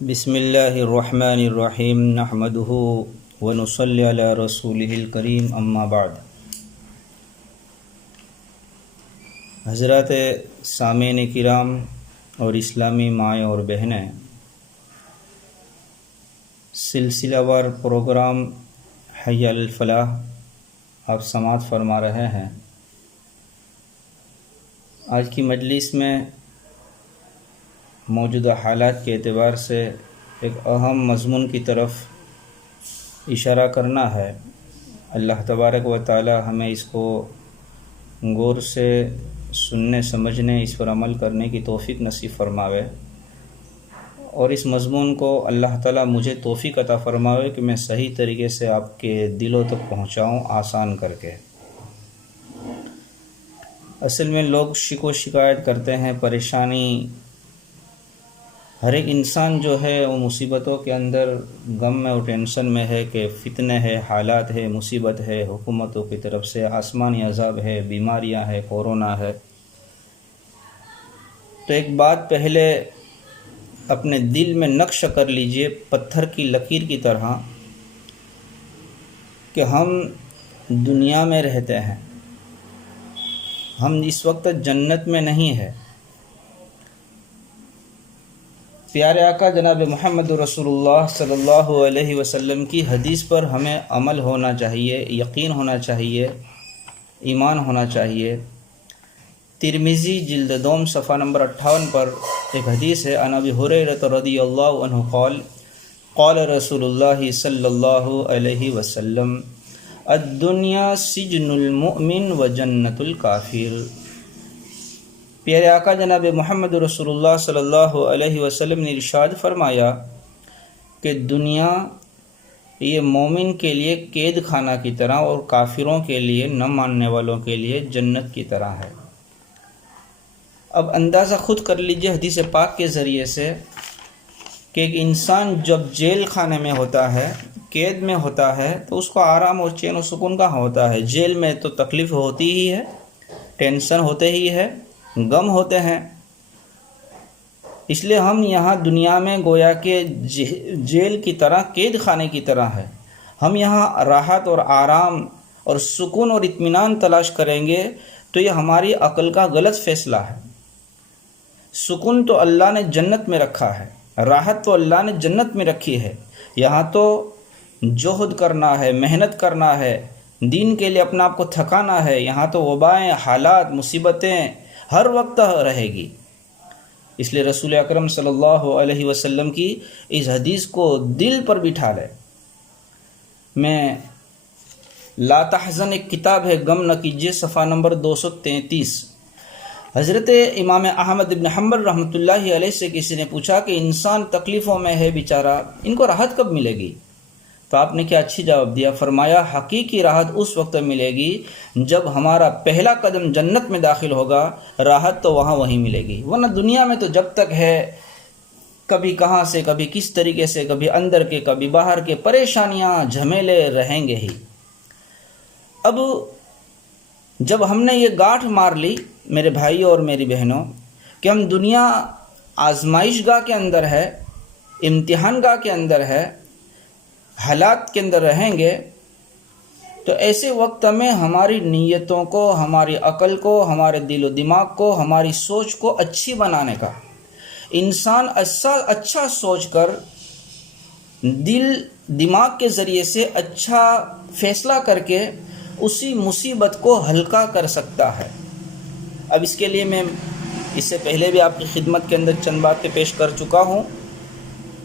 بسم اللہ الرحمن الرحیم نحمدہ ونصلی علی رسولہ الکریم اما بعد۔ حضرات سامعین کرام اور اسلامی مائیں اور بہنیں، سلسلہ وار پروگرام حی علی الفلاح آپ سماعت فرما رہے ہیں۔ آج کی مجلس میں موجودہ حالات کے اعتبار سے ایک اہم مضمون کی طرف اشارہ کرنا ہے۔ اللہ تبارک و تعالی ہمیں اس کو غور سے سننے سمجھنے، اس پر عمل کرنے کی توفیق نصیب فرماوے، اور اس مضمون کو اللہ تعالی مجھے توفیق عطا فرماوے کہ میں صحیح طریقے سے آپ کے دلوں تک پہنچاؤں آسان کر کے۔ اصل میں لوگ شکو شکایت کرتے ہیں، پریشانی، ہر ایک انسان جو ہے وہ مصیبتوں کے اندر، غم میں اور ٹینشن میں ہے کہ فتنے ہے، حالات ہے، مصیبت ہے، حکومتوں کی طرف سے آسمانی عذاب ہے، بیماریاں ہے، کورونا ہے۔ تو ایک بات پہلے اپنے دل میں نقش کر لیجئے پتھر کی لکیر کی طرح کہ ہم دنیا میں رہتے ہیں، ہم اس وقت جنت میں نہیں ہیں۔ پیارے آقا جناب محمد رسول اللہ صلی اللہ علیہ وسلم کی حدیث پر ہمیں عمل ہونا چاہیے، یقین ہونا چاہیے، ایمان ہونا چاہیے۔ ترمذی جلد دوم صفحہ نمبر 58 پر ایک حدیث ہے، عن ابی ہریرہ رضی اللہ عنہ قال قال رسول اللہ صلی اللہ علیہ وسلم الدنیا سجن المؤمن و جنت الکافر۔ پیارے آقا جناب محمد رسول اللہ صلی اللہ علیہ وسلم نے ارشاد فرمایا کہ دنیا یہ مومن کے لیے قید خانہ کی طرح اور کافروں کے لیے، نہ ماننے والوں کے لیے جنت کی طرح ہے۔ اب اندازہ خود کر لیجئے حدیث پاک کے ذریعے سے کہ ایک انسان جب جیل خانے میں ہوتا ہے، قید میں ہوتا ہے، تو اس کو آرام اور چین و سکون کہاں ہوتا ہے؟ جیل میں تو تکلیف ہوتی ہی ہے، ٹینشن ہوتے ہی ہے، غم ہوتے ہیں۔ اس لیے ہم یہاں دنیا میں گویا کہ جیل کی طرح، قید خانے کی طرح ہے۔ ہم یہاں راحت اور آرام اور سکون اور اطمینان تلاش کریں گے تو یہ ہماری عقل کا غلط فیصلہ ہے۔ سکون تو اللہ نے جنت میں رکھا ہے، راحت تو اللہ نے جنت میں رکھی ہے۔ یہاں تو جہد کرنا ہے، محنت کرنا ہے، دین کے لیے اپنا آپ کو تھکانا ہے۔ یہاں تو وبائیں، حالات، مصیبتیں ہر وقت رہے گی۔ اس لیے رسول اکرم صلی اللہ علیہ وسلم کی اس حدیث کو دل پر بٹھا لے۔ میں لا تحزن ایک کتاب ہے، غم نہ کیجیے، صفحہ نمبر 233۔ حضرت امام احمد بن حنبل رحمۃ اللہ علیہ سے کسی نے پوچھا کہ انسان تکلیفوں میں ہے بیچارہ، ان کو راحت کب ملے گی؟ تو آپ نے کیا اچھی جواب دیا، فرمایا حقیقی راحت اس وقت ملے گی جب ہمارا پہلا قدم جنت میں داخل ہوگا، راحت تو وہیں ملے گی، ورنہ دنیا میں تو جب تک ہے کبھی کہاں سے، کبھی کس طریقے سے، کبھی اندر کے کبھی باہر کے، پریشانیاں جھمیلے رہیں گے ہی۔ اب جب ہم نے یہ گاٹھ مار لی میرے بھائیوں اور میری بہنوں کہ ہم دنیا آزمائش گاہ کے اندر ہے، امتحان گاہ کے اندر ہے، حالات کے اندر رہیں گے، تو ایسے وقت میں ہماری نیتوں کو، ہماری عقل کو، ہمارے دل و دماغ کو، ہماری سوچ کو اچھی بنانے کا، انسان اچھا سوچ کر دل دماغ کے ذریعے سے اچھا فیصلہ کر کے اسی مصیبت کو ہلکا کر سکتا ہے۔ اب اس کے لیے میں اس سے پہلے بھی آپ کی خدمت کے اندر چند باتیں پیش کر چکا ہوں،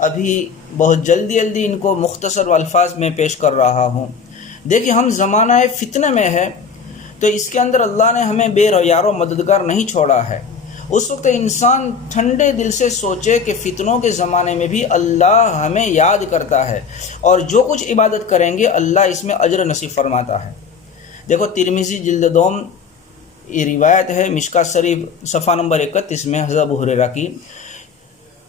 ابھی بہت جلدی ان کو مختصر الفاظ میں پیش کر رہا ہوں۔ دیکھیں، ہم زمانہ فتنہ میں ہے تو اس کے اندر اللہ نے ہمیں بے یار و مددگار نہیں چھوڑا ہے۔ اس وقت انسان ٹھنڈے دل سے سوچے کہ فتنوں کے زمانے میں بھی اللہ ہمیں یاد کرتا ہے، اور جو کچھ عبادت کریں گے اللہ اس میں اجر نصیب فرماتا ہے۔ دیکھو ترمذی جلد دوم، یہ روایت ہے مشکوٰۃ شریف صفحہ نمبر 31 میں، حضرت ابو ہریرہ کی۔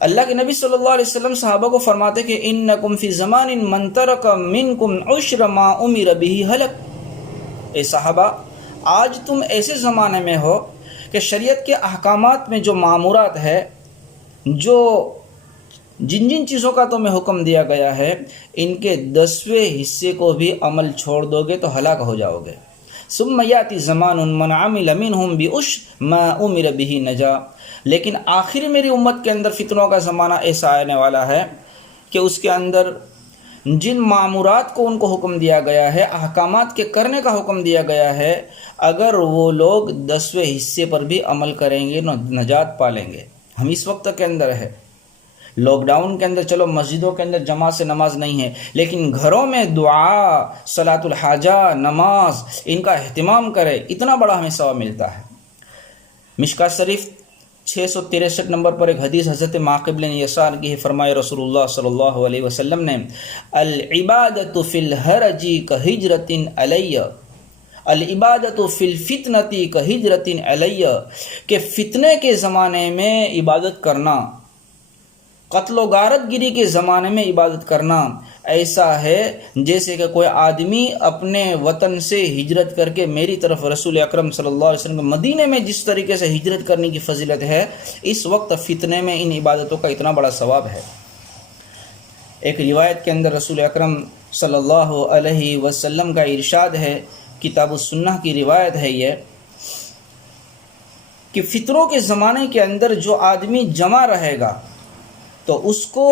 اللہ کے نبی صلی اللہ علیہ وسلم صحابہ کو فرماتے کہ انکم فی زمان من ترک منکم عشر ما امر بہ ہلک۔ اے صحابہ، آج تم ایسے زمانے میں ہو کہ شریعت کے احکامات میں جو معمورات ہے، جو جن جن چیزوں کا تمہیں حکم دیا گیا ہے ان کے 10ویں حصے کو بھی عمل چھوڑ دو گے تو ہلاک ہو جاؤ گے۔ ثم یاتی زمان من عمل منہم بعشر ما امر به نجا، لیکن آخر میری امت کے اندر فتنوں کا زمانہ ایسا آنے والا ہے کہ اس کے اندر جن معمورات کو ان کو حکم دیا گیا ہے، احکامات کے کرنے کا حکم دیا گیا ہے، اگر وہ لوگ 10ویں حصے پر بھی عمل کریں گے نجات پالیں گے۔ ہم اس وقت کے اندر ہے، لاک ڈاؤن کے اندر چلو مسجدوں کے اندر جماعت سے نماز نہیں ہے، لیکن گھروں میں دعا، صلاۃ الحاجہ، نماز، ان کا اہتمام کرے، اتنا بڑا ہمیں ثواب ملتا ہے۔ مشکوٰۃ شریف 663 نمبر پر ایک حدیث حضرت معقب بن یسار کی ہے، فرمائے رسول اللہ صلی اللہ علیہ وسلم نے، العبادۃ فی الحرج کہجرۃ علی، العبادۃ فی الفتنۃ کہجرۃ علی، کہ فتنے کے زمانے میں عبادت کرنا، قتل و غارت گری کے زمانے میں عبادت کرنا ایسا ہے جیسے کہ کوئی آدمی اپنے وطن سے ہجرت کر کے میری طرف رسول اکرم صلی اللہ علیہ وسلم مدینے میں جس طریقے سے ہجرت کرنے کی فضیلت ہے، اس وقت فتنے میں ان عبادتوں کا اتنا بڑا ثواب ہے۔ ایک روایت کے اندر رسول اکرم صلی اللہ علیہ وسلم کا ارشاد ہے، کتاب السنہ کی روایت ہے یہ، کہ فتنوں کے زمانے کے اندر جو آدمی جمع رہے گا تو اس کو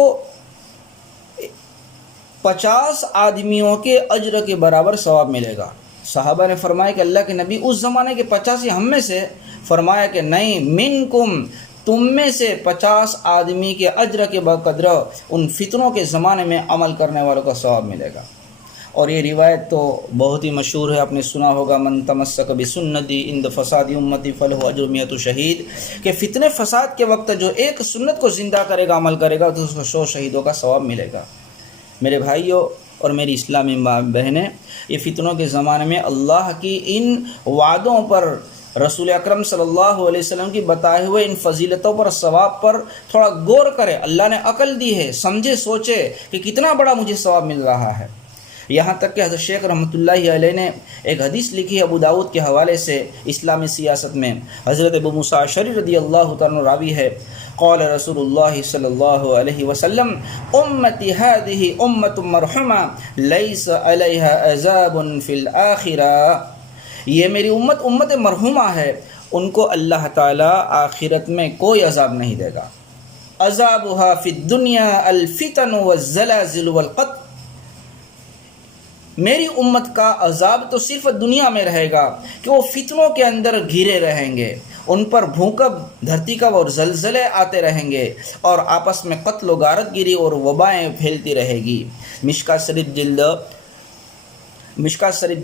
50 آدمیوں کے اجر کے برابر ثواب ملے گا۔ صحابہ نے فرمایا کہ اللہ کے نبی اس زمانے کے 50 ہی ہم میں سے؟ فرمایا کہ نہیں، منکم، تم میں سے 50 آدمی کے اجر کے بقدر ان فتنوں کے زمانے میں عمل کرنے والوں کا ثواب ملے گا۔ اور یہ روایت تو بہت ہی مشہور ہے، آپ نے سنا ہوگا، من تمسک بسنتی عند فساد امتی فلہ اجر 100 شہید، کہ فتنے فساد کے وقت جو ایک سنت کو زندہ کرے گا، عمل کرے گا، تو اس کو 100 شہیدوں کا ثواب ملے گا۔ میرے بھائیوں اور میری اسلامی بہنیں، یہ فتنوں کے زمانے میں اللہ کی ان وعدوں پر، رسول اکرم صلی اللہ علیہ وسلم کی بتائے ہوئے ان فضیلتوں پر، ثواب پر تھوڑا غور کرے۔ اللہ نے عقل دی ہے، سمجھے سوچے کہ کتنا بڑا مجھے ثواب مل رہا ہے۔ یہاں تک کہ حضرت شیخ رحمۃ اللہ علیہ نے ایک حدیث لکھی ہے ابو داؤد کے حوالے سے اسلامی سیاست میں، حضرت ابو موسیٰ اشعری رضی اللہ تعالیٰ عنہ راوی ہے، قال رسول اللہ صلی اللہ علیہ وسلم، امتی هذه امت مرحمہ لیس علیہا عذاب فی الآخرہ، یہ میری امت مرحومہ ہے، ان کو اللہ تعالیٰ آخرت میں کوئی عذاب نہیں دے گا۔ عذابها فی الدنیا الفتن والزلازل والقتل، میری امت کا عذاب تو صرف دنیا میں رہے گا کہ وہ فتنوں کے اندر گھرے رہیں گے، ان پر بھوکب، دھرتی کب اور زلزلے آتے رہیں گے، اور آپس میں قتل و غارت گری اور وبائیں پھیلتی رہے گی۔ مشکوٰۃ شریف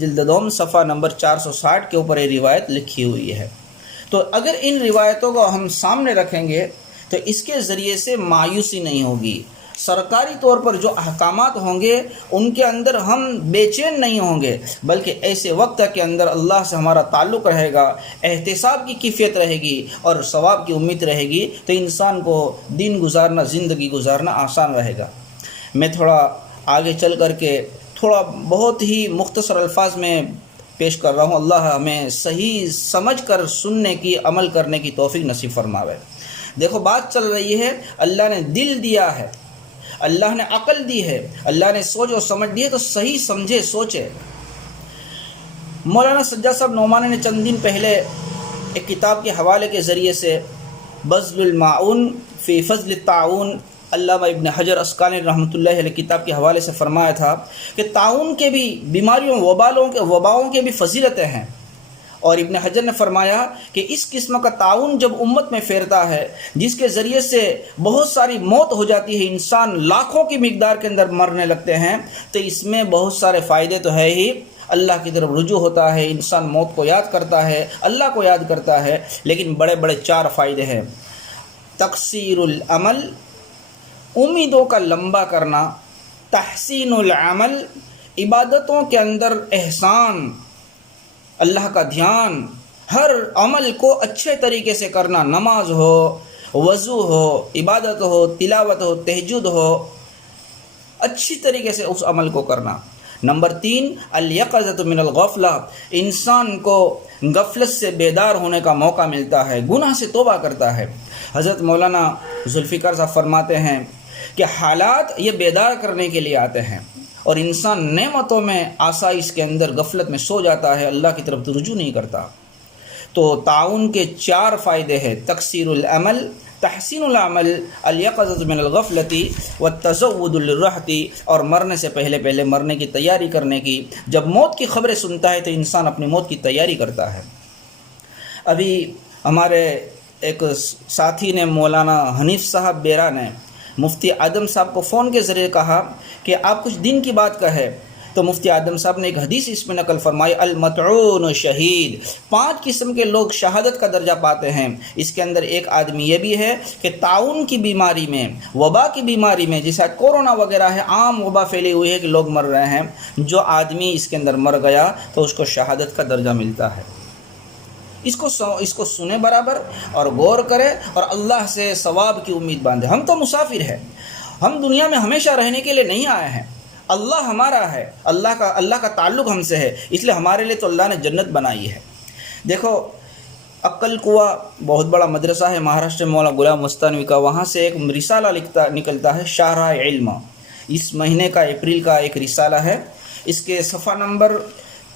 جلد دوم صفحہ نمبر 460 کے اوپر یہ روایت لکھی ہوئی ہے۔ تو اگر ان روایتوں کو ہم سامنے رکھیں گے تو اس کے ذریعے سے مایوسی نہیں ہوگی، سرکاری طور پر جو احکامات ہوں گے ان کے اندر ہم بے چین نہیں ہوں گے، بلکہ ایسے وقت کے اندر اللہ سے ہمارا تعلق رہے گا، احتساب کی کیفیت رہے گی اور ثواب کی امید رہے گی، تو انسان کو دن گزارنا، زندگی گزارنا آسان رہے گا۔ میں تھوڑا آگے چل کر کے تھوڑا بہت ہی مختصر الفاظ میں پیش کر رہا ہوں، اللہ ہمیں صحیح سمجھ کر سننے کی، عمل کرنے کی توفیق نصیب فرماوے۔ دیکھو بات چل رہی ہے، اللہ نے دل دیا ہے، اللہ نے عقل دی ہے، اللہ نے سوچ و سمجھ دی ہے، تو صحیح سمجھے سوچے۔ مولانا سجاد صاحب نعمانی نے چند دن پہلے ایک کتاب کے حوالے کے ذریعے سے بذل المعون فی فضل الطاعون، علامہ ابن حجر عسقلانی رحمۃ اللہ علیہ کتاب کے حوالے سے فرمایا تھا کہ تعاون کے بھی، بیماریوں، وباؤں کے بھی فضیلتیں ہیں، اور ابن حجر نے فرمایا کہ اس قسم کا تعاون جب امت میں پھیرتا ہے، جس کے ذریعے سے بہت ساری موت ہو جاتی ہے، انسان لاکھوں کی مقدار کے اندر مرنے لگتے ہیں، تو اس میں بہت سارے فائدے تو ہے ہی، اللہ کی طرف رجوع ہوتا ہے، انسان موت کو یاد کرتا ہے، اللہ کو یاد کرتا ہے، لیکن بڑے بڑے 4 فائدے ہیں۔ تقصیر العمل، امیدوں کا لمبا کرنا، تحسین العمل، عبادتوں کے اندر احسان، اللہ کا دھیان، ہر عمل کو اچھے طریقے سے کرنا، نماز ہو، وضو ہو، عبادت ہو، تلاوت ہو، تہجد ہو، اچھی طریقے سے اس عمل کو کرنا۔ نمبر 3، الیقظۃ من الغفلہ، انسان کو غفلت سے بیدار ہونے کا موقع ملتا ہے، گناہ سے توبہ کرتا ہے۔ حضرت مولانا ذوالفقار صاحب فرماتے ہیں کہ حالات یہ بیدار کرنے کے لیے آتے ہیں، اور انسان نعمتوں میں آسائش کے اندر غفلت میں سو جاتا ہے، اللہ کی طرف رجوع نہیں کرتا۔ تو تعاون کے 4 فائدے ہیں: تکثیر العمل، تحسین العمل، الیقظۃ من الغفلۃ والتزود للراحۃ، اور مرنے سے پہلے مرنے کی تیاری کرنے کی۔ جب موت کی خبریں سنتا ہے تو انسان اپنی موت کی تیاری کرتا ہے۔ ابھی ہمارے ایک ساتھی نے، مولانا حنیف صاحب بیرا نے، مفتی اعظم صاحب کو فون کے ذریعے کہا کہ آپ کچھ دن کی بات کہے، تو مفتی اعظم صاحب نے ایک حدیث اس میں نقل فرمائی، المطعون شہید، 5 قسم کے لوگ شہادت کا درجہ پاتے ہیں۔ اس کے اندر ایک آدمی یہ بھی ہے کہ تعاون کی بیماری میں، وبا کی بیماری میں، جیسا کورونا وغیرہ ہے، عام وبا پھیلی ہوئی ہے کہ لوگ مر رہے ہیں، جو آدمی اس کے اندر مر گیا تو اس کو شہادت کا درجہ ملتا ہے۔ اس کو سنے برابر اور غور کرے اور اللہ سے ثواب کی امید باندھے۔ ہم تو مسافر ہیں، ہم دنیا میں ہمیشہ رہنے کے لیے نہیں آئے ہیں، اللہ ہمارا ہے، اللہ کا تعلق ہم سے ہے، اس لیے ہمارے لیے تو اللہ نے جنت بنائی ہے۔ دیکھو، عقل کنواں بہت بڑا مدرسہ ہے مہاراشٹر، مولانا غلام مستانوی کا، وہاں سے ایک رسالہ نکلتا ہے، شاہراہ علم۔ اس مہینے کا اپریل کا ایک رسالہ ہے، اس کے صفحہ نمبر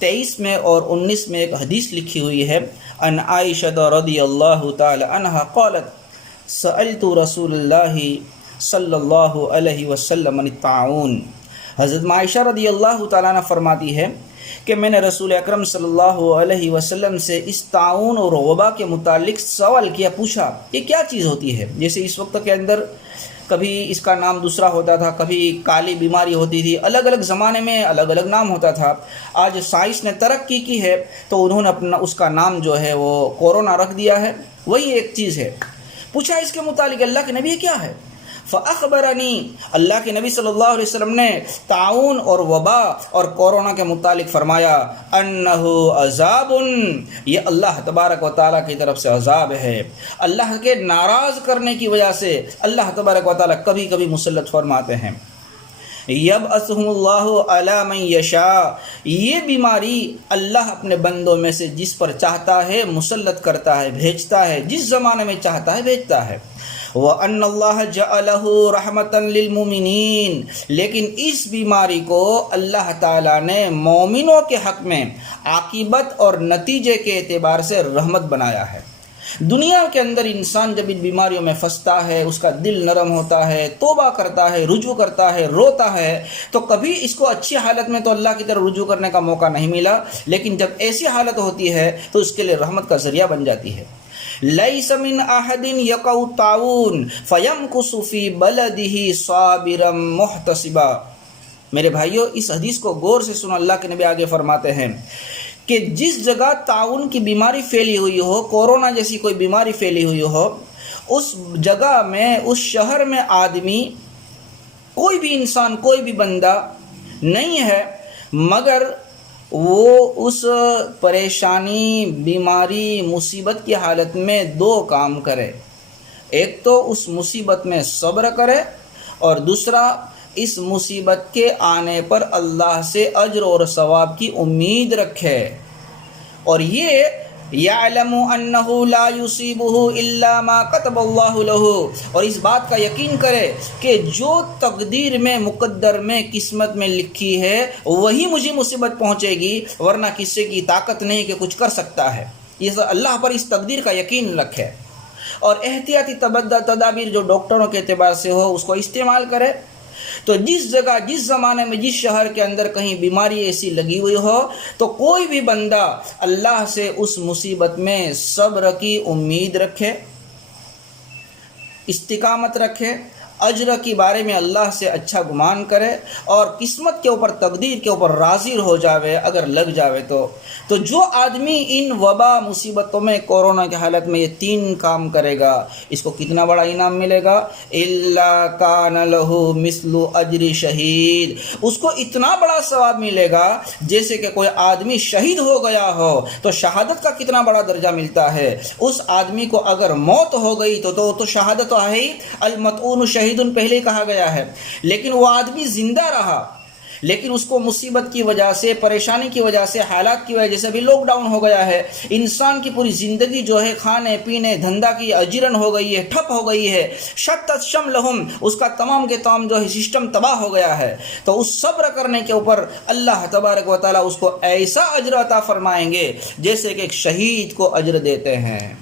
23 میں اور 19 میں ایک حدیث لکھی ہوئی ہے، ان عائشہ رضی اللہ تعالی عنہا قالت سألت رسول اللہ صلی اللہ علیہ وسلم عن الطاعون۔ حضرت عائشہ رضی اللہ تعالیٰ عنہ فرماتی ہے کہ میں نے رسول اکرم صلی اللہ علیہ وسلم سے اس تعاون اور وبا کے متعلق سوال کیا، پوچھا کہ کیا چیز ہوتی ہے۔ جیسے اس وقت کے اندر کبھی اس کا نام دوسرا ہوتا تھا، کبھی کالی بیماری ہوتی تھی، الگ الگ زمانے میں الگ الگ نام ہوتا تھا۔ آج سائنس نے ترقی کی ہے تو انہوں نے اس کا نام جو ہے وہ کورونا رکھ دیا ہے، وہی ایک چیز ہے۔ پوچھا اس کے متعلق اللہ کے نبی کیا ہے؟ فاخبرنی، اللہ کے نبی صلی اللہ علیہ وسلم نے تعاون اور وبا اور کورونا کے متعلق فرمایا، انہ عذاب، یہ اللہ تبارک و تعالیٰ کی طرف سے عذاب ہے۔ اللہ کے ناراض کرنے کی وجہ سے اللہ تبارک و تعالیٰ کبھی کبھی مسلط فرماتے ہیں۔ یبعثہم اللہ علی من یشاء، یہ بیماری اللہ اپنے بندوں میں سے جس پر چاہتا ہے مسلط کرتا ہے، بھیجتا ہے، جس زمانے میں چاہتا ہے بھیجتا ہے۔ وَأَنَّ اللَّهَ جَعَلَهُ رَحْمَةً لِّلْمُؤْمِنِينَ، لیکن اس بیماری کو اللہ تعالیٰ نے مومنوں کے حق میں عاقبت اور نتیجے کے اعتبار سے رحمت بنایا ہے۔ دنیا کے اندر انسان جب ان بیماریوں میں پھنستا ہے، اس کا دل نرم ہوتا ہے، توبہ کرتا ہے، رجوع کرتا ہے، روتا ہے، تو کبھی اس کو اچھی حالت میں تو اللہ کی طرف رجوع کرنے کا موقع نہیں ملا، لیکن جب ایسی حالت ہوتی ہے تو اس کے لیے رحمت کا ذریعہ بن جاتی ہے۔ لیس من احد یقع الطاعون فیمکث فی بلدہ صابرا محتسبا۔ میرے بھائیو، اس حدیث کو غور سے سنو، اللہ کے نبی آگے فرماتے ہیں کہ جس جگہ تعاون کی بیماری پھیلی ہوئی ہو، کورونا جیسی کوئی بیماری پھیلی ہوئی ہو، اس جگہ میں، اس شہر میں آدمی، کوئی بھی انسان، کوئی بھی بندہ نہیں ہے مگر وہ اس پریشانی، بیماری، مصیبت کی حالت میں 2 کام کرے۔ ایک تو اس مصیبت میں صبر کرے، اور دوسرا اس مصیبت کے آنے پر اللہ سے اجر اور ثواب کی امید رکھے، اور یہ یعلم انہ لا یصیبہ الا ما کتب اللہ لہ، اور اس بات کا یقین کرے کہ جو تقدیر میں، مقدر میں، قسمت میں لکھی ہے وہی مجھے مصیبت پہنچے گی، ورنہ کسی کی طاقت نہیں کہ کچھ کر سکتا ہے۔ یہ اللہ پر اس تقدیر کا یقین رکھے، اور احتیاطی تدابیر جو ڈاکٹروں کے اعتبار سے ہو اس کو استعمال کرے۔ تو جس جگہ، جس زمانے میں، جس شہر کے اندر کہیں بیماری ایسی لگی ہوئی ہو تو کوئی بھی بندہ اللہ سے اس مصیبت میں صبر کی امید رکھے، استقامت رکھے، اجر کی بارے میں اللہ سے اچھا گمان کرے، اور قسمت کے اوپر، تقدیر کے اوپر راضی ہو جاوے اگر لگ جاوے تو جو آدمی ان وبا مصیبتوں میں، کورونا کی حالت میں یہ 3 کام کرے گا، اس کو کتنا بڑا انعام ملے گا؟ الا کان لہ مثل اجر شہید، اس کو اتنا بڑا ثواب ملے گا جیسے کہ کوئی آدمی شہید ہو گیا ہو۔ تو شہادت کا کتنا بڑا درجہ ملتا ہے؟ اس آدمی کو اگر موت ہو گئی تو شہادت ہے ہی، المطعون شہید پہلے کہا گیا ہے، لیکن وہ آدمی زندہ رہا، لیکن اس کو مصیبت کی وجہ سے، پریشانی کی وجہ سے، حالات کی وجہ سے ابھی لاک ڈاؤن ہو گیا ہے، انسان کی پوری زندگی جو ہے کھانے پینے دھندا کی اجرن ہو گئی ہے، ٹھپ ہو گئی ہے، شتت شملہم، اس کا تمام کے تمام جو ہے سسٹم تباہ ہو گیا ہے، تو اس صبر کرنے کے اوپر اللہ تبارک و تعالیٰ اس کو ایسا اجر عطا فرمائیں گے جیسے کہ ایک شہید کو اجر دیتے ہیں۔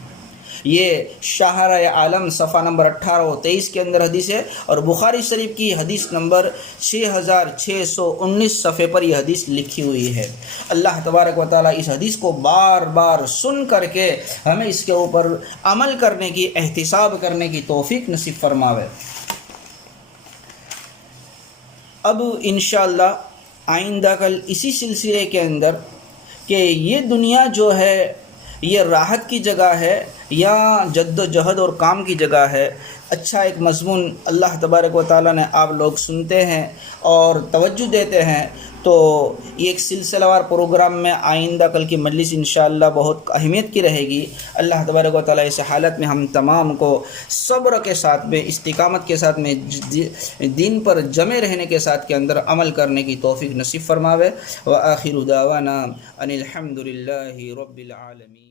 یہ شاہر عالم صفحہ نمبر 18 و 23 کے اندر حدیث ہے، اور بخاری شریف کی حدیث نمبر 6619 صفحے پر یہ حدیث لکھی ہوئی ہے۔ اللہ تبارک و تعالیٰ اس حدیث کو بار بار سن کر کے ہمیں اس کے اوپر عمل کرنے کی، احتساب کرنے کی توفیق نصیب فرماوے۔ اب انشاءاللہ آئندہ کل اسی سلسلے کے اندر کہ یہ دنیا جو ہے یہ راحت کی جگہ ہے یا جد و جہد اور کام کی جگہ ہے، اچھا ایک مضمون اللہ تبارک و تعالیٰ نے آپ لوگ سنتے ہیں اور توجہ دیتے ہیں، تو یہ ایک سلسلہ وار پروگرام میں آئندہ کل کی مجلس انشاءاللہ بہت اہمیت کی رہے گی۔ اللہ تبارک و تعالیٰ اس حالت میں ہم تمام کو صبر کے ساتھ میں، استقامت کے ساتھ میں، دین پر جمے رہنے کے ساتھ کے اندر عمل کرنے کی توفیق نصیب فرماوے۔ وآخر دعوانا ان الحمد للہ رب العالمین۔